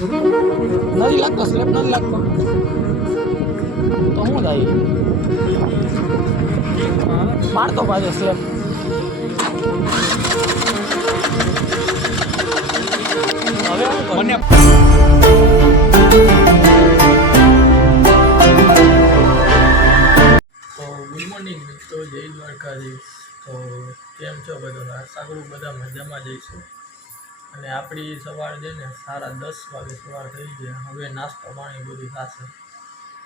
નથી લાગતો સ્લેબ નથી લાગતો તો શું થાય મારતો પાછો સ્લેબ હવે મને ગુડ મોર્નિંગ મિત્રો, જય દ્વારકાધીશ. તો કેમ છો બધો? આશા કરું બધા મજામાં જઈશું. અને આપણી સવાર છે ને 10:30 વાગે સવાર થઈ ગયા. હવે નાસ્તો પાણી બધું થશે.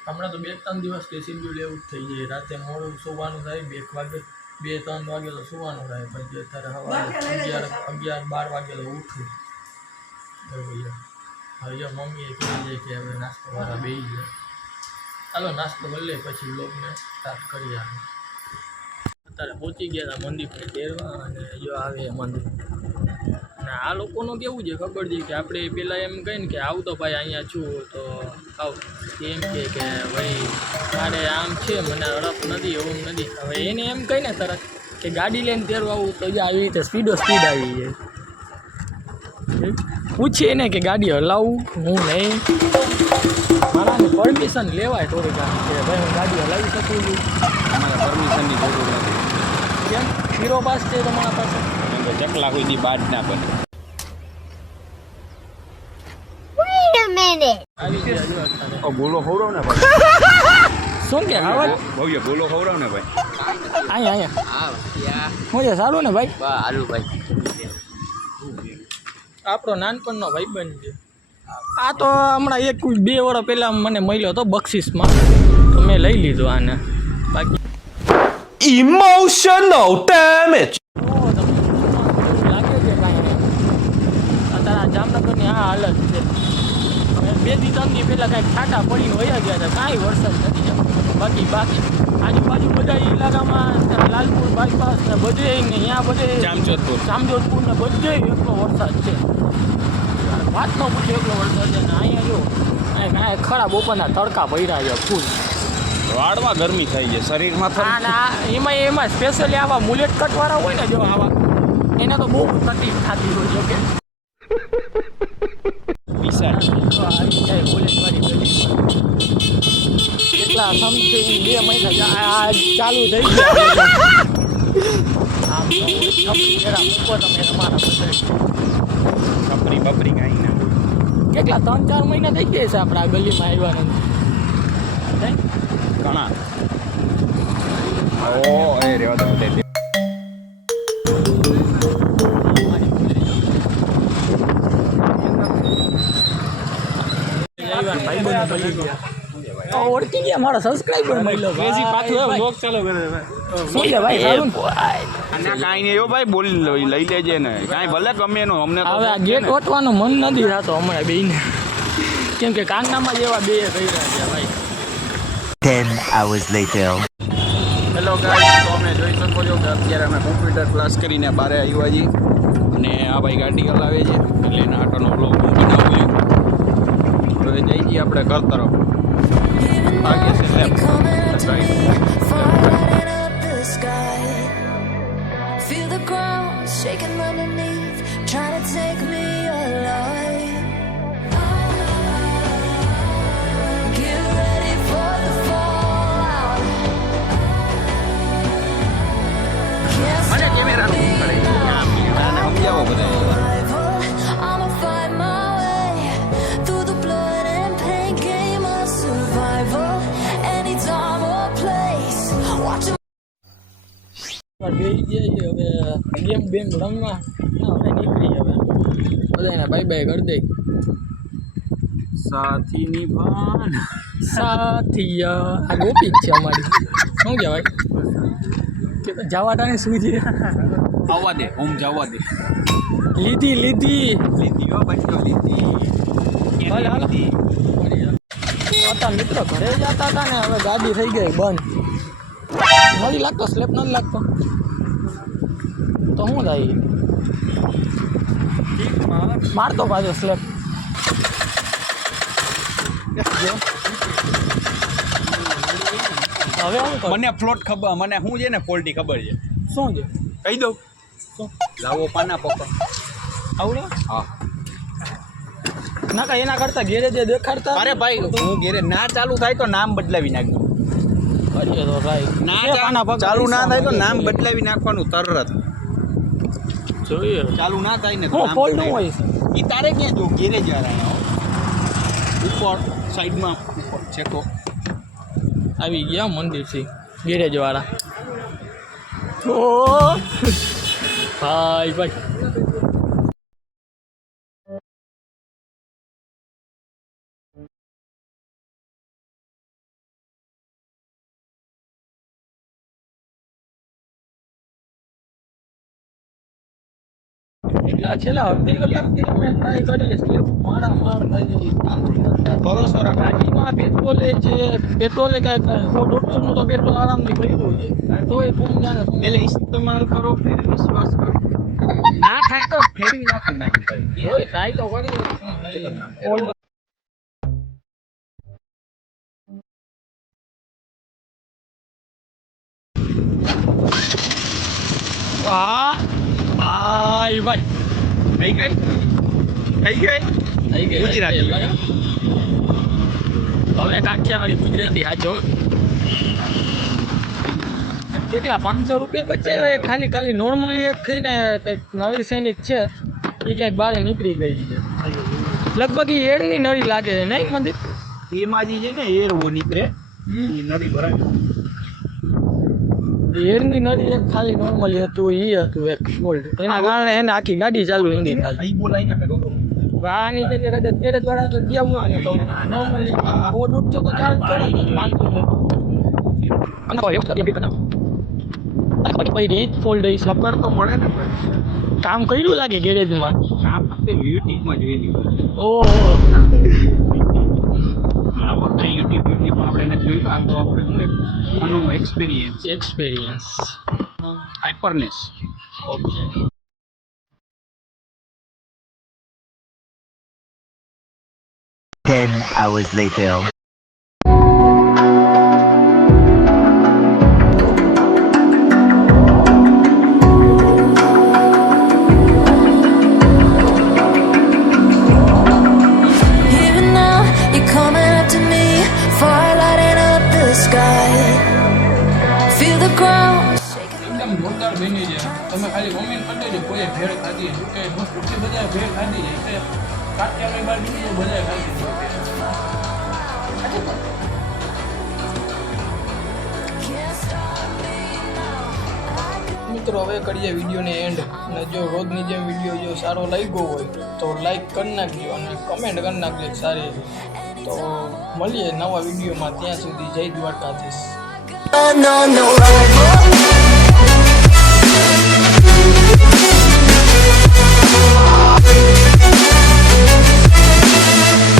હમણાં તો 2-3 દિવસથી શેડ્યુલ એવું જ થઈ જાય. રાતે મોડું સુવાનું થાય, 2 વાગે 2-3 વાગે તો સુવાનું થાય. પછી અત્યારે સવારે 11-12 વાગે તો ઉઠું. બરોબર. હવે મમ્મીએ કીધું છે કે હવે નાસ્તોવાળા બેસી જાય. ચાલો નાસ્તો કરી લે, પછી બ્લોગને સ્ટાર્ટ કરીએ. અત્યારે પહોંચી ગયા હતા મંદિર પર તેરવા, અને જો આવે મંદિર. અને આ લોકોનું કેવું છે ખબર છે કે આપણે પહેલાં એમ કહીએ ને કે આવતો ભાઈ અહીંયા છું તો આવ, એમ કે ભાઈ મારે આમ છે, મને અડપ નથી, એવું નથી. હવે એને એમ કહી ને તરત કે ગાડી લઈને તેરવા આવું તો આવી રીતે સ્પીડ આવી જાય. પૂછીએ ને કે ગાડી હલાવું હું નહીં, મારાને પરમિશન લેવાય થોડીક આમ કે ભાઈ હું ગાડી હલાવી શકું છું. તમારે પરમિશનની જરૂર નથી. કેમ? શીરો પાસ છે તમારા પાસે? ચકલા કોઈ બાદ ના બને. બોલો ખવડાવ ને ભાઈ. શું કે આવાજ ભવ્ય બોલો ખવડાવ ને ભાઈ. અહીંયા હું છે સારું ને ભાઈ? સારું ભાઈ. આપણો નાનપણનો ભાઈબંધ છે આ. તો હમણાં 1-2 વર્ષ પહેલાં મને મળ્યો હતો બક્ષિસમાં, તો મેં લઈ લીધો આને. બાકી ઇમોશનલ ડેમેજ લાગે છે કાંઈ અત્યારે જામનગરની આ હાલત છે. 2-3 દી પહેલાં કાંઈક છાંટા પડીને વયા ગયા હતા, કાંઈ વરસાદ નથી. બાકી આજુબાજુ બધા ઇલાકામાં લાલપુર બાયપાસ ને બધે ને અહીંયા બધે જામજોધપુર ને બધે એટલો વરસાદ છે. વાત ન પૂછે એટલો વરસાદ છે. ને અહીંયા જો અહીંયા ખરા બપોરના તડકા પડ્યા છે ફૂલ. વાળમાં ગરમી થઈ છે શરીરમાં. એમાં સ્પેશિયલી આવા મુલેટ કટવાળા હોય ને, જો આવા એને તો બહુ તકલીફ થતી હોય છે. કે આવી જાય બુલેટવાળી ગલીમાં. કેટલા સમથિંગ 2 મહિના ચાલુ થઈ ગયા. આમ મૂકો તમે તમારા બધા બપરી કાંઈ ના. કેટલા 3-4 મહિના થઈ ગયા છે આપણે આ ગલીમાં આવ્યા ઘણા. ઓ એ રેવા દો. ઓળખી ગયા મારા સબસ્ક્રાઇબર મળ્યો. શું છે ભાઈ? સારું કાંઈ નહીં એવો ભાઈ, બોલ લઈ લેજે ને. કાંઈ ભલે ગમે એનું અમને. હવે આ ગેટ ઓટવાનું મન નથી થતો હમણાં બેને, કેમ કે કાંગનામાં જેવા 2 કર્યા છે ભાઈ. 10 hours later. હેલો ગાઈસ, તો અમે જોઈ શકો છો કે અત્યારે અમે કોમ્પ્યુટર ક્લાસ કરીને બહાર આવ્યા છીએ. અને આ ભાઈ ગાડી હલાવે છે એટલે એના આટોનો બ્લોગ બનાવ્યો. હવે જઈ છીએ આપણે ઘર તરફ. આગે છે left right. Feel the ground shaking underneath, trying to take me alive. Get ready for the fallout. મને કેમેરાનું શું કરે? આને સમજાવો બધા. I'ma find my way through the blood and pain, game of survival. Anytime or place, watch બે ગયા હવે ગેમ રમવા. હવે નીકળી હવે બધાને બાય કરી દે. સાથી નિભાન સાથી આ ગોપી જ છે અમારી. શું કહેવાય કે જવાટાને શું છે? આવવા દે, ઓમ જવા દે. લીધી લીધી હો બચ્ચો, લીધી. હતા મિત્રો ઘરે જતા હતા ને, હવે ગાડી થઈ ગઈ બંધ. નથી લાગતો સ્લેબ, નથી લાગતો તો શું થાય? મારતો પાછો સ્લેબ. હવે મને ફ્લોટ ખબર, મને શું છે ને ફોલ્ટી ખબર છે. શું છે કહી દઉં? શું? લાવો પાના પકડ. આવડે? હા. ના કા એના કરતા ઘેરે જે દેખાડતા અરે ભાઈ હું ઘેરે ના ચાલુ થાય તો નામ બદલાવી નાખજો. કરીએ તો ભાઈ ના ચાલુ ના થાય તો નામ બદલાવી નાખવાનું તરત. જોઈએ ચાલુ ના થાય ને તો હું નામ ફોલ્ડ બદલાવી. હોય ઈ તારે ક્યાં જો ઘેરે જ આવ્યા ઉપર સાઈડમાં ઉપર ચેકો આવી ગયા મંદિર છે ગેરેજ વાળા. ઓ ભાઈ ભાઈ છેલ્લા અડધી કલાકથી અમે ટ્રાય કરીએ છીએ મારા ભરોસો ગાડીમાં પેટ્રોલે છે પેટ્રોલે કાંઈક 100-150નું તો પેટ્રોલ આરામથી ભર્યું છે તો એ ફોન જાણે એટલે ઇસ્તેમાલ કરો ફેર વિશ્વાસ કરો. ના થાય તો ફેરવી નાખી હોય ટ્રાય તો કરી વાહ ભાઈ ભાઈ થઈ ગઈ થઈ ગઈ ગુજરાતી. હવે કાઠિયાવાડી ગુજરાતી હાચો કેટલા 500 રૂપિયા બચાવ્યા એ ખાલી નોર્મલી એક થઈને કંઈક નવી સૈનિક છે એ ક્યાંક બહાર નીકળી ગઈ છે લગભગ એ એડની નળી લાગે છે નહીં મંદિર એમાં જે છે ને એરવો નીકળે એ નદી ભરાય. એડની નળી એક ખાલી નોર્મલી હતું એ હતું એક ફોલ્ટ એના કારણે એને આખી ગાડી ચાલુ નથી થતી અહીં બોલાય ને પેલો આની જગ્યાએ કદાચ ગેરેજ વાળા તો ગયા હોય ને તો નોર્મલી બોર્ડ ઉઠતો તો ચાર્જ કરે 500 પછી રીત ફોલ્ડ એ ખબર તો પડે ને કામ કર્યું લાગે ગેરેજમાં આ ફક્ત યુટ્યુબમાં જોઈ લીધું. ઓહો આ વખતે યુટ્યુબમાં આપણે જોયું આ તો આપણે આનું એક્સપિરિયન્સ હાઇપરનેસ. Okay 10 hours later. Even now, you're coming up to me, fire lighting up the sky. Feel the ground shaking. એકદમ જોરદાર બની છે તમે ખાલી કોમેન્ટ કરી દેજો કોઈ ભેળ ખાધી કે મોસ્ટલી બધા ભેળ ખાધી છે એટલે કાઠિયાવાડી બાર બીજી બધા ખાધી છે Can't stop me now. મિત્રો હવે કરીએ વિડીયોને એન્ડ અને જો રોજની જેમ વિડીયો જો સારો લાગ્યો હોય તો લાઈક કરી નાખજો અને કમેન્ટ કરી નાખજો સારી તો મળીએ નવા વિડીયોમાં ત્યાં સુધી જય દ્વારકાધીશ No, no rival.